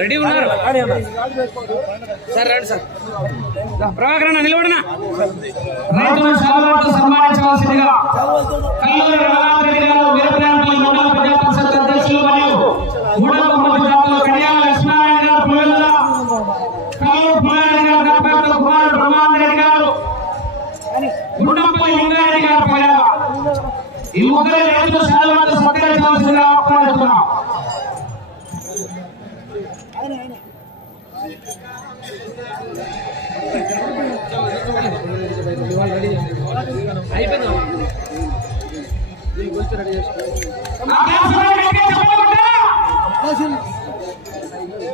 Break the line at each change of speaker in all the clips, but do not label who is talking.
Ready ఉన్నారు? Sir రండి sir. Prabhakar అన్న నిలబడినా? రైతులు శాలువాతో సన్మానించవలసిందిగా కల్లూరు రఘునాథ్ రెడ్డి గారు వీరప్రాంతపల్లి మండల ప్రజా పరిషత్ అధ్యక్షులు మరియు మూడవ కుటుంబ జాతులు కళ్యాణ లక్ష్మీనారాయణ గారు పులివెందుల కల్లూరు పుల్లారెడ్డి గారు గణపతి కుమారుడు బ్రహ్మానంద రెడ్డి గారు గుండంపల్లి లింగారెడ్డి గారు ఈ ముగ్గురు రైతులు శాలువాతో సత్కరించవలసిందిగా ఆహ్వానిస్తున్నాం.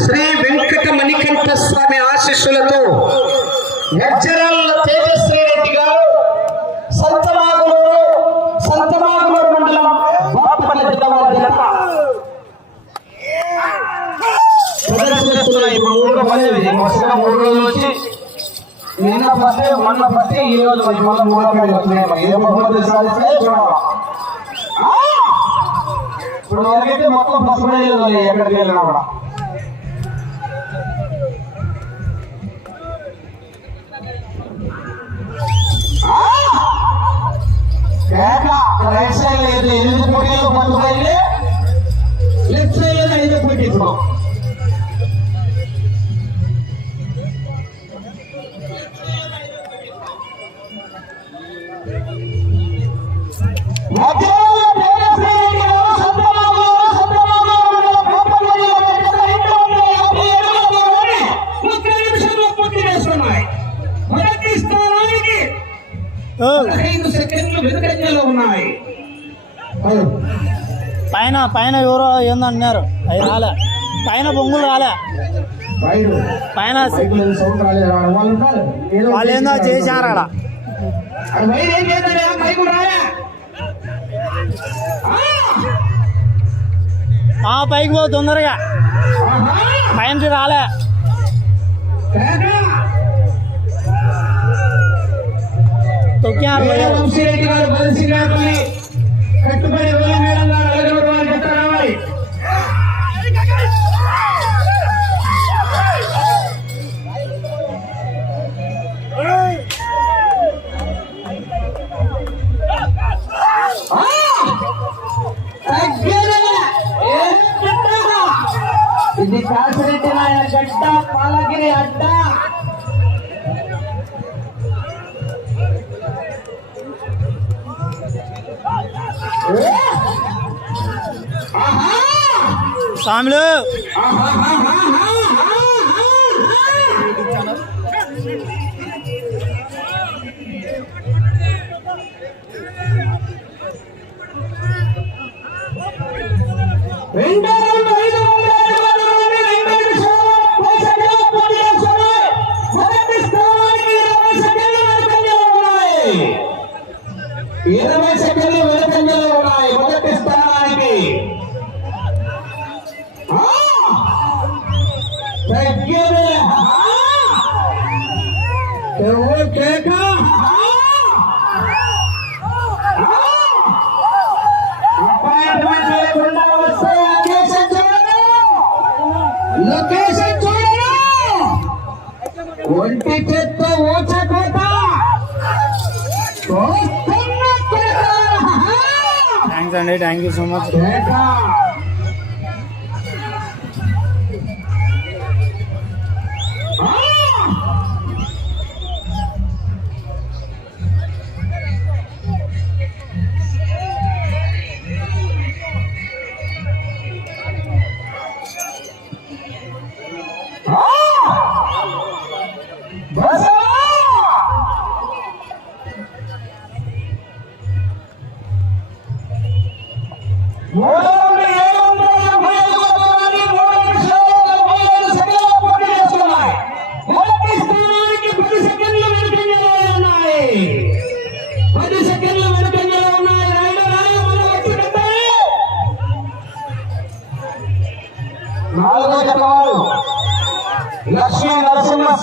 శ్రీ వెంకట మణికంఠ స్వామి ఆశీస్సులతో వజ్రాల తేజస్ వరుసగా మూడు రోజులు వచ్చి నిన్న ఫస్ట్ మొన్న ఫస్ట్ ఈ రోజు మరి మళ్ళీ మూడో పేరు వస్తున్నాయి మరి ఏ బహుమతి సాధిస్తే చూడాలి ఆ! ఇప్పుడు వరకైతే మొత్తం ఫస్ట్ ప్రైజ్ ఎక్కడికి వెళ్ళినా కూడా కేక రైట్ సైడ్ లేదు ఎనిమిది పోటీలు పండుగ లెఫ్ట్ సైడ్ లో ఐదు పోటీ ఇప్పుడు
పైన పైన ఎవరో ఏందన్నారు అవి రాలే. పైన బొంగులు రాలే. పైన
వాళ్ళు ఏందో
చేశారు పైకి పో తొందరగా
ఆహా!
పైన రాలే
కేక!
తొక్కారు
వేల వంశీరెడ్డి గారు బలిసినాపల్లి కట్టుబడి
స్వాములు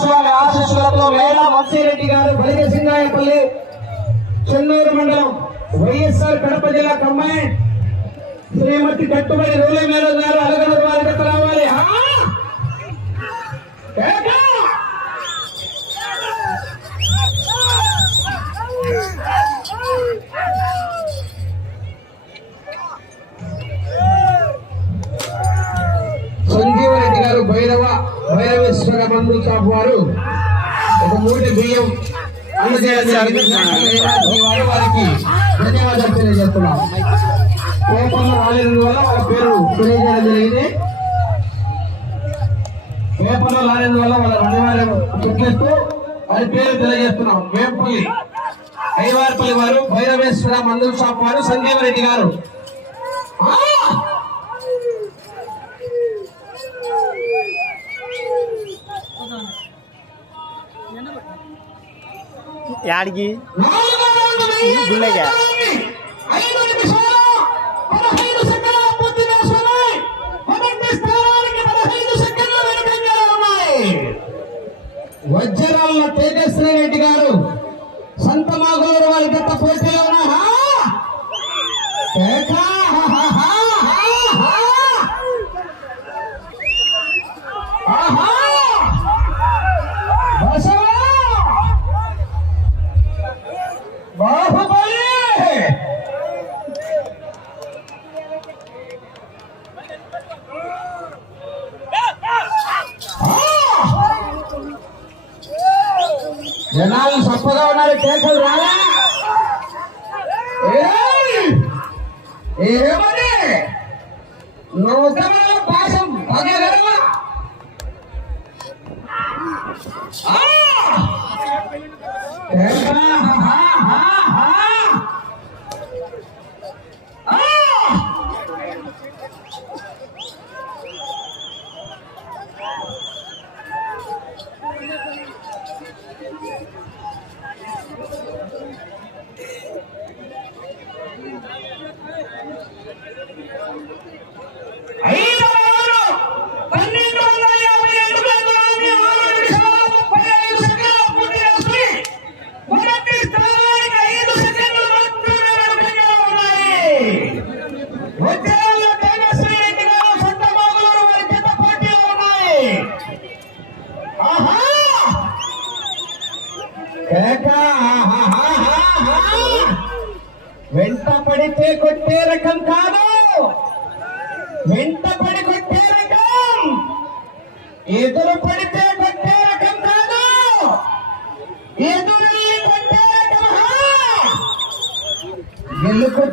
స్వామి ఆశీస్సులతో వేళ వంశీరెడ్డి గారు బలిగ సింగాయపల్లి చెన్నూరు మండలం వైఎస్ఆర్ కడప జిల్లా కమ్మాయి శ్రీమతి కట్టుబడి రోలే మేడం గారు అలగల వారి రావాలి. సంజీవ రెడ్డి గారు భైరవ భైరవేశ్వర మందు షాప్ వారు ఒక మూటి బియ్యం అందజేయడం వారికి ధన్యవాదాలు తెలియజేస్తున్నాం. ఆలేందు వల్ల వాళ్ళ పేరు తెలియజేయడం జరిగింది. ఆడేందు వల్ల వాళ్ళ ధన్యవాదాలు చెప్పేస్తూ వారి పేరు తెలియజేస్తున్నాం. వేపల్లి అయ్యవారిపల్లి వారు భైరవేశ్వర మందుల షాప్ వారు సంజీవరెడ్డి గారు వెనుకంజలో ఉన్నాయి వజ్రాల తేజశ్రీ రెడ్డి గారు సంత మాగూరు వారి గత పోటీలో ఉన్నా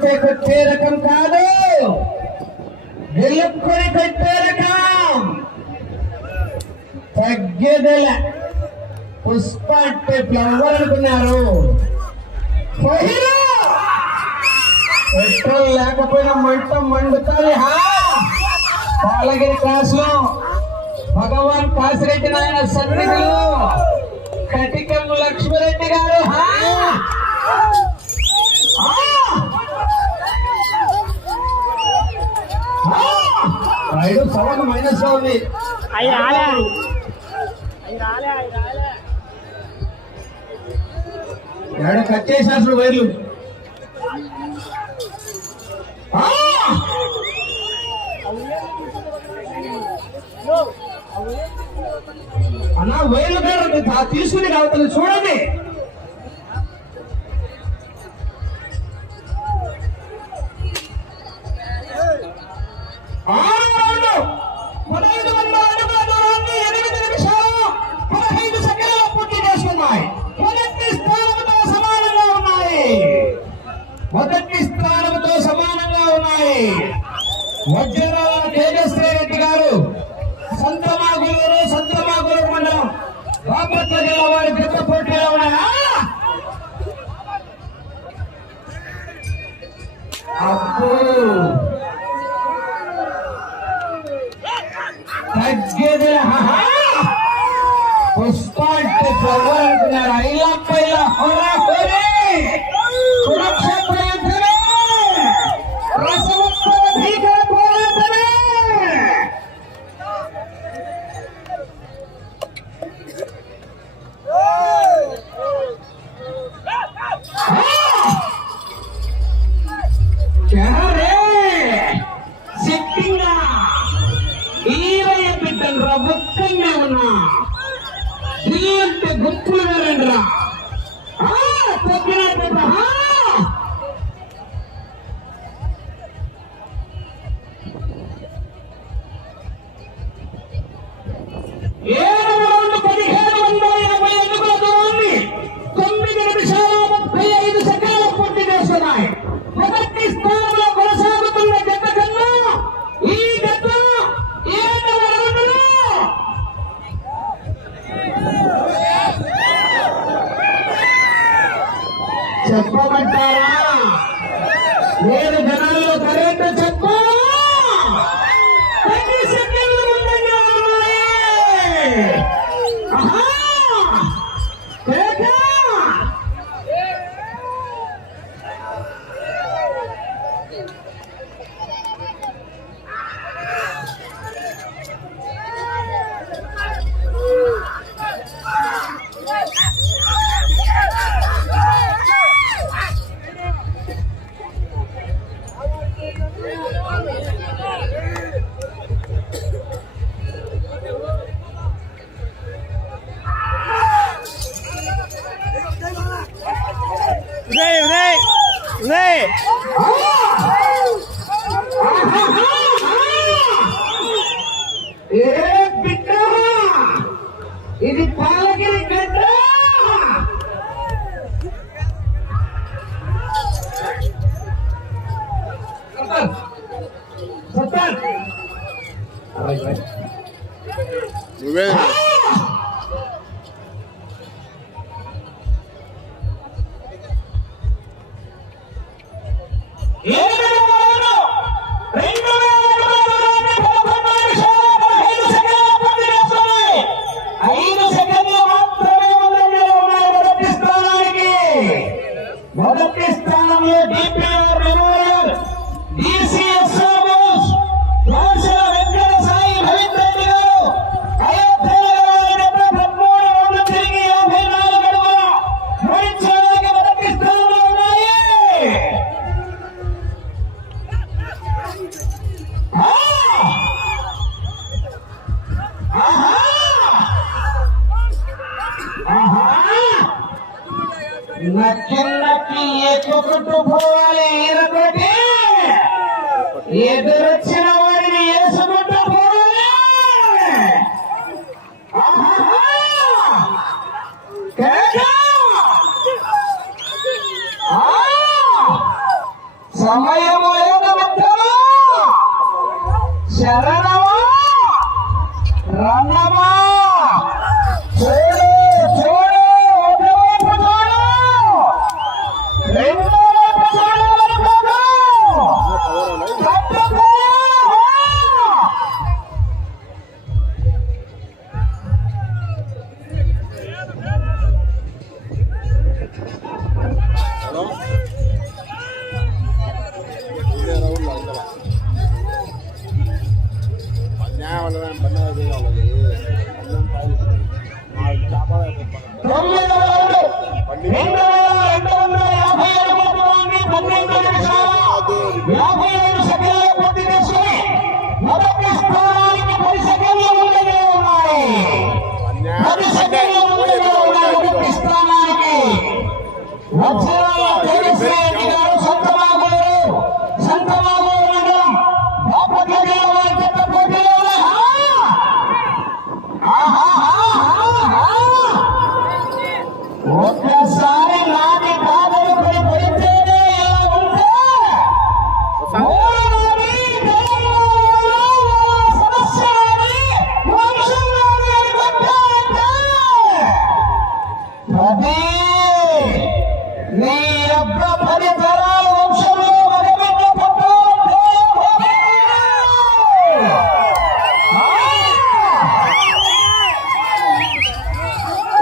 గెలుపుతే కొట్టే రకం కాదు గెలుపుకొని కొట్టే రకం తగ్గదల పుష్ప అంటే ఫ్లవర్ అనుకున్నారు పెట్రోల్ లేకపోయినా మంట మండుతుంది హా పాలగిరి క్లాస్లో భగవాన్ కాసిరెడ్డి నాయన సన్నిధిలో కటికం లక్ష్మిరెడ్డి గారు ఐదు మైనస్లో ఉంది? ఎక్కడ కట్ వైర్లు? అన్న వైర్లు తీసుకుని కావతలు చూడండి. మొదటి స్థానంతో సమానంగా ఉన్నాయి. వజ్రరాల తేజస్వి రెడ్డి గారు సంతమాగులూరు సంతమాగులూరు మండలం బాపట్ల జిల్లా వారి పెద్ద పోటీలో ఉన్నాయా? తగ్గేది పుష్పాంటి ప్రవర్తన గుంపులు వేరండి రా పొద్దున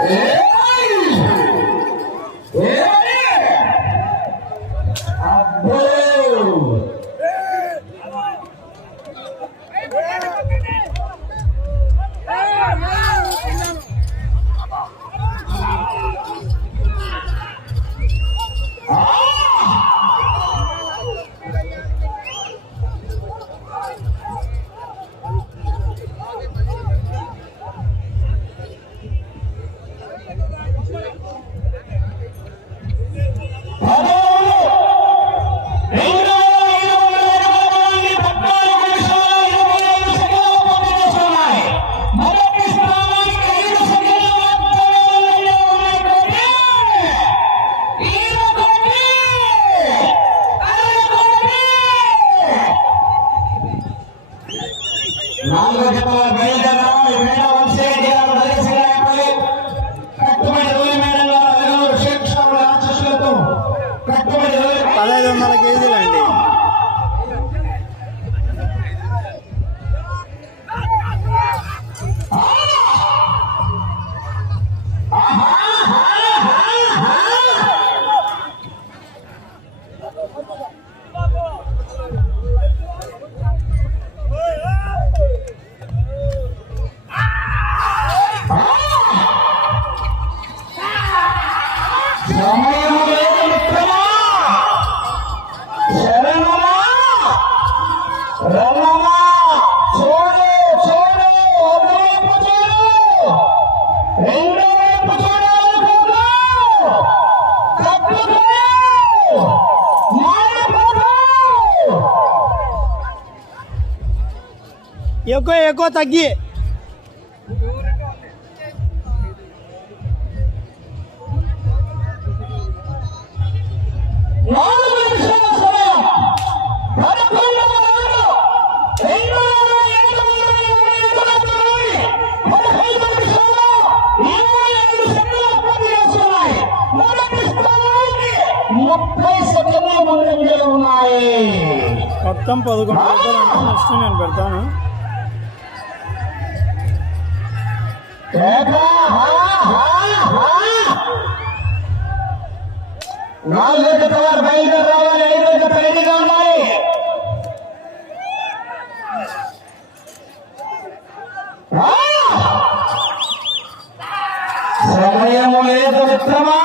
예. తక్కువ తగ్గి. మొత్తం పదకొండు పెడతాను నెక్స్ట్ నేను పెడతాను.
నాలుగు గంటల బయలుదేరి రావాలి ఐదు గంటల రెడీగా ఉండాలి సమయము లేదు మిత్రమా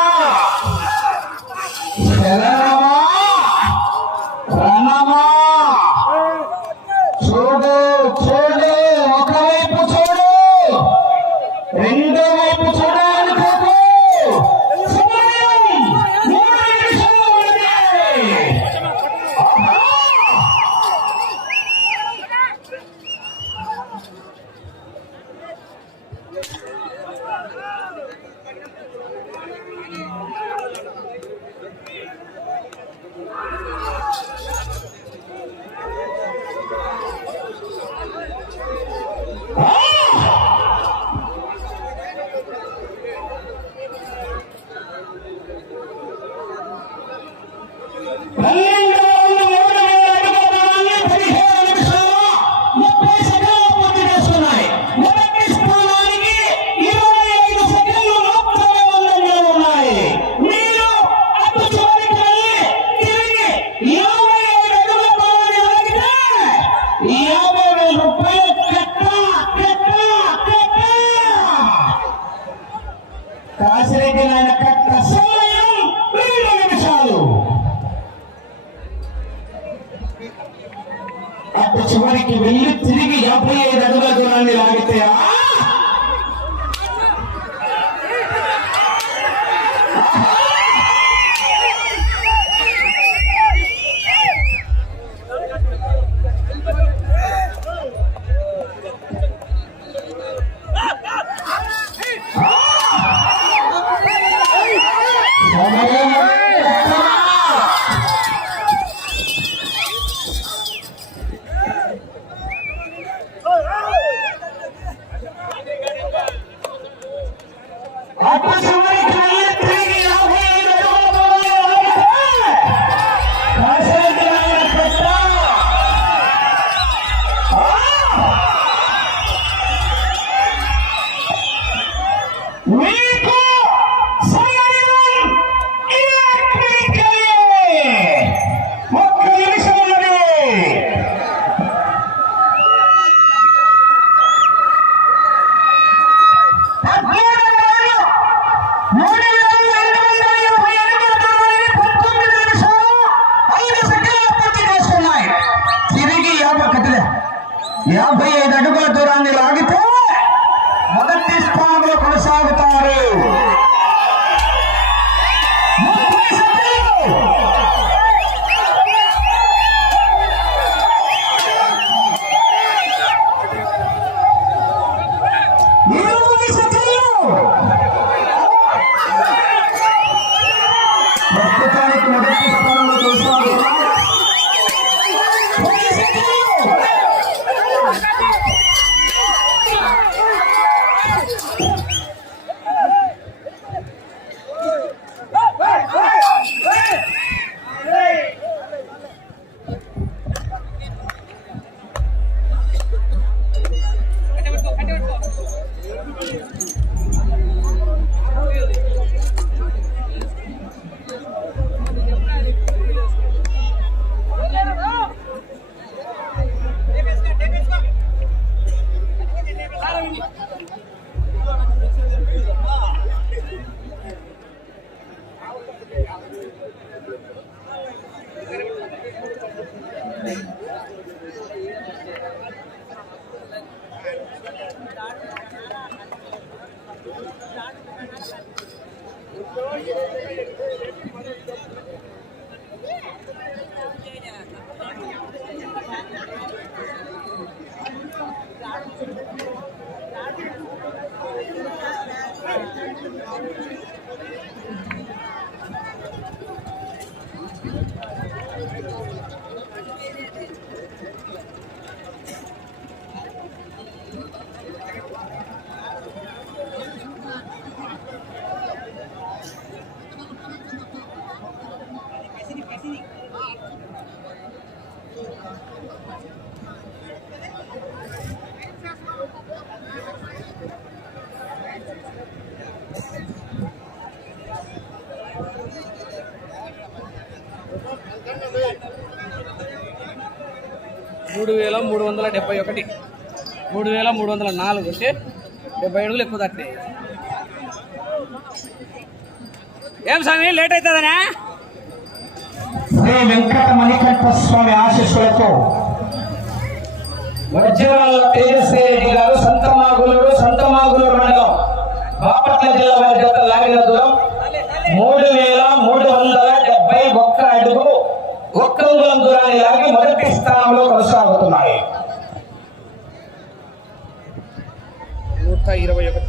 Yes. Yeah. మూడు వేల మూడు వందల
డెబ్బై ఒకటి. మూడు వేల మూడు వందల నాలుగు అంటే డెబ్బై అడుగులు ఎక్కువ దాటినాయి. ఏం స్వామి లేట్ అవుతుందనా?
శ్రీ వెంకట మణికంఠ స్వామి ఆశీస్సులతో వజ్రాల తేజస్వి రెడ్డి గారు సంతమాగులూరు సంతమాగులూరు మండలం బాపట్ల జిల్లా వారి జత లాగిన దూరం మూడు వేల మూడు వందల డెబ్బై ఒక్క అడుగు ఒక్కరు ఆందోళన కలిగి మొదటి స్థానంలో కొనసాగుతున్నాయి నూట ఇరవై ఒకటి